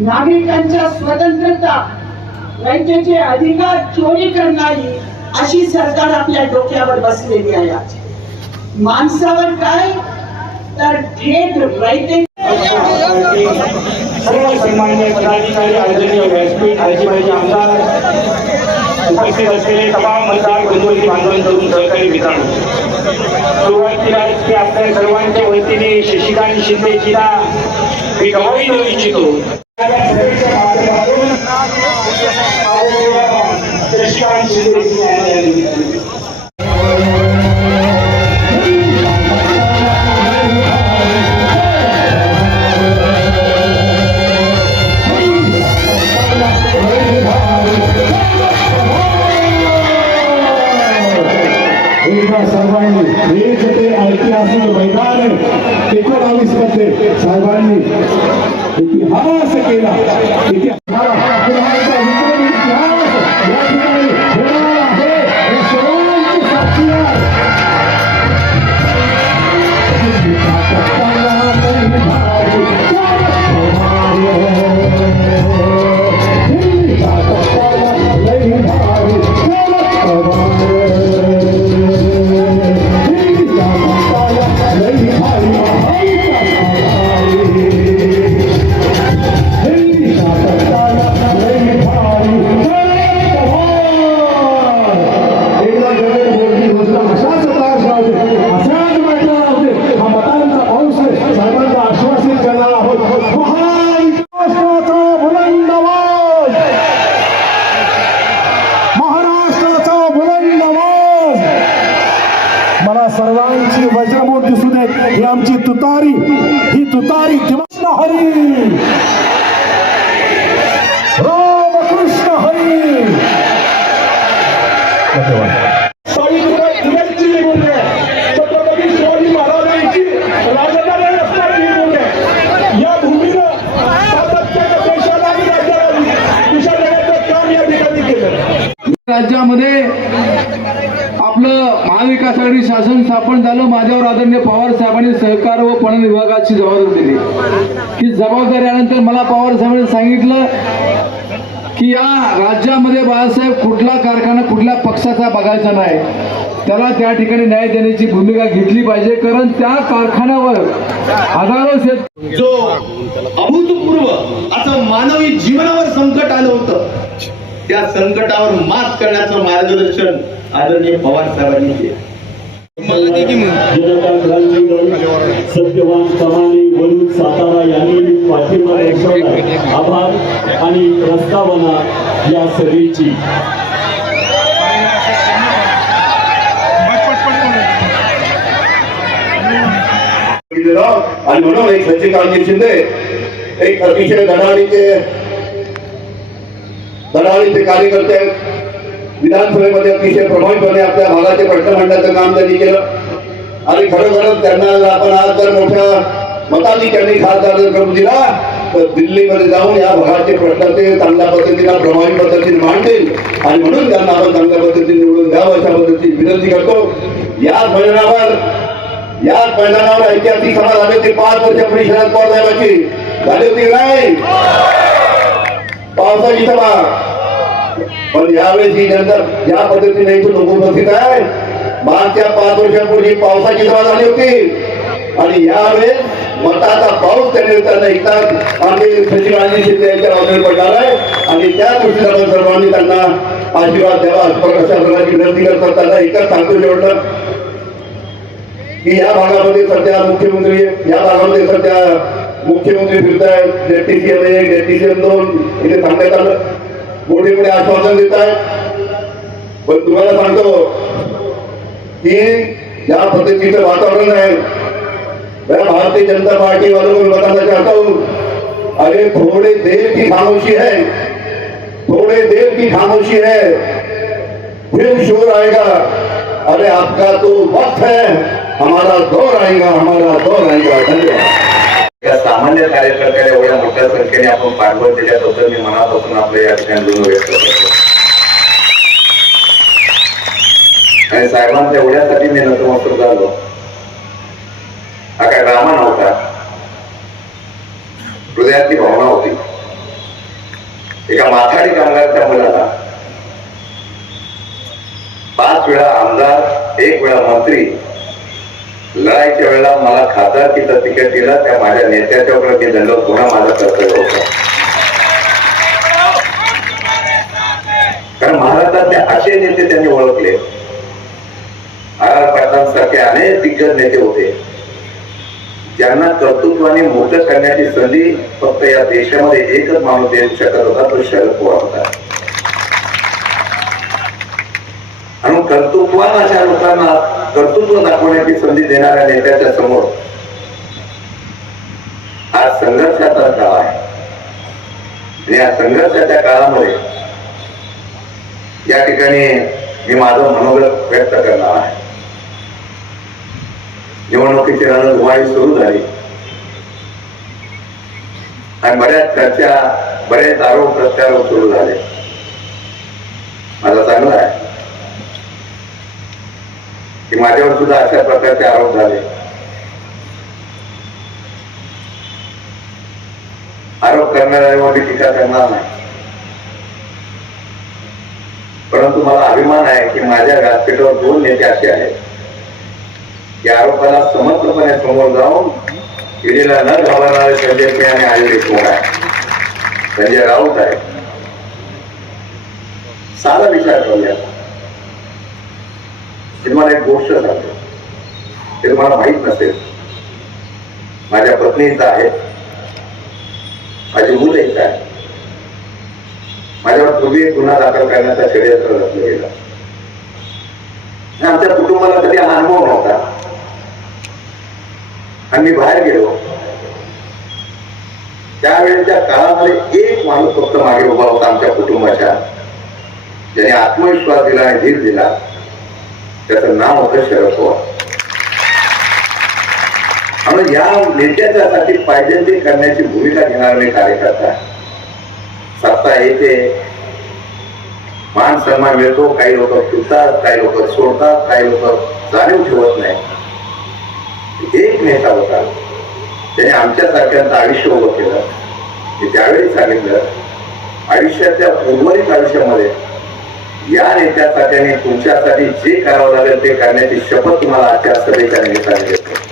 नागरिकांच्या स्वतंत्रता त्यांचे अधिकार चोरी करणारी अशी सरकार आपल्या डोक्यावर बसलेली आहे. माणसावर काय? तर थेट रयते. सर्व सन्मान्य पदाधिकारी आदरणीय व्यासपीठ आजीबाईचे आमदार उपस्थित असलेले तमाम मतदार बंधूंनी बांधवांकडून सहकारी मित्रांनो सुरुवातीला की आपल्या सर्वांच्या वतीने शशिकांत शिंदे जिला मी गमावी देऊ इच्छितो. सर्वांनी एक ते ऐतिहासिक मैदान एकोणावीसमध्ये साहेबांनी इतिहास केला इतिहास मला सर्वांची वज्रमोट दिसू दे. ही आमची तुतारी. ही तुतारी कृष्ण हरी. रामकृष्ण हरी धन्यवाद राज्यामध्ये आपलं महाविकास आघाडी शासन स्थापन झालं माझ्यावर आदरणीय पवार साहेबांनी सहकार व पणन विभागाची जबाबदारी दिली. ही जबाबदारी आल्यानंतर मला पवार साहेबांनी सांगितलं की या राज्यामध्ये बाळासाहेब कुठला कारखाना कुठल्या पक्षाचा बघायचा नाही. त्याला त्या ठिकाणी न्याय देण्याची भूमिका घेतली पाहिजे कारण त्या कारखान्यावर हजारो जो अभूतपूर्व असं मानवी जीवनावर संकट आलं होतं त्या संकटावर मात करण्याचं मार्गदर्शन आदरणीय पवार साहेबांनी केलं. सत्यवान कमानी वरुण सातारा यांनी पाठिंबा दर्शवला. आभार आणि प्रस्तावना या सभेची. आणि म्हणून एक सचिकांतजी शिंदे एक अतिशय धडाडीचे धडाडीचे कार्यकर्ते आहेत. विधानसभेमध्ये अतिशय प्रभावीपणे आपल्या भागाचे प्रश्न मांडण्याचं काम त्यांनी केलं. आणि खरोखरच त्यांना जर आपण आज जर मोठ्या मताधिक्यांनी खासदार जर करून दिला तर दिल्लीमध्ये जाऊन या भागाचे प्रश्न ते चांगल्या पद्धतीनं प्रभावी पद्धतीने मांडतील. आणि म्हणून त्यांना आपण चांगल्या पद्धतीने निवडून द्यावं अशा पद्धतीची विनंती करतो. या मैदानावर या मैदानावर ऐतिहासिक सभा झाली होती पाच वर्षापूर्वी शरद पवार साहेबांची झाली होती नाही? पावसाची सभा. पण यावेळेस ही जनता ज्या पद्धतीने इथून उपस्थित आहे मागच्या पाच वर्षापूर्वी पावसाची सभा झाली होती. आणि यावेळेस मताचा पाऊस त्या निमित्तानं ऐकतात आम्ही सचिवांनी शिंदे यांच्या बाजूने पडणार आहे. आणि त्या दृष्टीने आपण सर्वांनी त्यांना आशीर्वाद द्यावा. अशा प्रकारची विनंती करतात त्यांना एकच सांगतो शेवटलं की या भागामध्ये सध्या मुख्यमंत्री या भागामध्ये सध्या मुख्यमंत्री फिरत आहेत डेप्टी सीएम एक डेप्टी सीएम दोन इथे सांगण्यात आलं. मोठे मोठे आश्वासन देत आहेत पण तुम्हाला सांगतो की या पद्धतीचं वातावरण आहे. भारतीय जनता पार्टी वालों को बताना चाहता हूँ अरे थोड़े देर की खामोशी है. थोड़े देर की खामोशी है. फिर शोर आएगा. अरे आपका तो वक्त है. हमारा दौर आएगा हमारा दौर आएगा. धन्यवाद. या सामान्य कार्यकर्त्याला एवढ्या मोठ्या संख्येने आपण पाठबळ दिल्याबद्दल मी मनापासून आपल्या या ठिकाणी व्यक्त करतो. आणि साहेबांच्या एवढ्यासाठी मी नतमस्तक झालो. हा काय रामा नव्हता? हृदयातली भावना होती. एका माथाडी कामगारच्या मुलाला पाच वेळा आमदार एक वेळा मंत्री लढाईच्या वेळेला मला खासदारकीचं तिकीट दिलं त्या माझ्या नेत्याच्या प्रती दंड पुन्हा माझा कर्तव्य होता. कारण महाराष्ट्रातले असे नेते त्यांनी ओळखले. आर आर पाटलां अनेक दिग्गज नेते होते. ज्यांना कर्तृत्वाने मोठं करण्याची संधी फक्त या देशामध्ये एकच माणूस देऊ शकत होता तो शरद पवार होता. आणि कर्तृत्वान अशा लोकांना कर्तृत्व दाखवण्याची संधी देणाऱ्या नेत्याच्या समोर आज संघर्षाचा काळ आहे. आणि या संघर्षाच्या काळामध्ये या ठिकाणी मी माझं मनोगत व्यक्त करणार आहे. निवडणुकीची रणधुमाळी सुरू झाली. आणि बऱ्याच चर्चा बरेच आरोप प्रत्यारोप सुरू झाले माझा चांगला आहे की माझ्यावर सुद्धा अशा प्रकारचे आरोप झाले. आरोप करणाऱ्यावर टीका करणार नाही. परंतु मला अभिमान आहे की माझ्या व्यासपीठावर दोन नेते असे आहेत की आरोपाला समर्थपणे समोर जाऊन ईडीला न घाबरणारे संजय सिंह आणि अजय देशमुख आहे? संजय राऊत आहे. साधा विचार करूया. तुम्हाला एक गोष्ट सांगतो. ते तुम्हाला माहीत नसेल. माझ्या पत्नी इथं आहे माझी मुलं इथं आहे माझ्यावर पूर्वी एक गुन्हा दाखल करण्याचा षडयंत्र रचलं गेलं. आमच्या कुटुंबाला कधी हा अनुभव नव्हता. आणि मी बाहेर गेलो. त्यावेळेच्या काळामध्ये एक माणूस फक्त मागे उभा होता आमच्या कुटुंबाच्या. ज्याने आत्मविश्वास दिला आणि धीर दिला. त्याचं नाव होतं शरद पवार आणि या नेत्याच्यासाठी पाहिजे ते करण्याची भूमिका घेणारे कार्यकर्ता आहे. सत्ता येते. मान सन्मान मिळतो. काही लोक फिरतात काही लोक सोडतात काही लोक जाणीव ठेवत नाही. एक नेता होता. त्याने आमच्यासारख्यांचं आयुष्य उभं केलं. त्यावेळी सांगितलं आयुष्याच्या उर्वरित आयुष्यामध्ये या नेत्यासाठी आणि तुमच्यासाठी जे करावं लागेल ते करण्याची शपथ तुम्हाला आजच्या सभेच्या निमित्ताने घेतो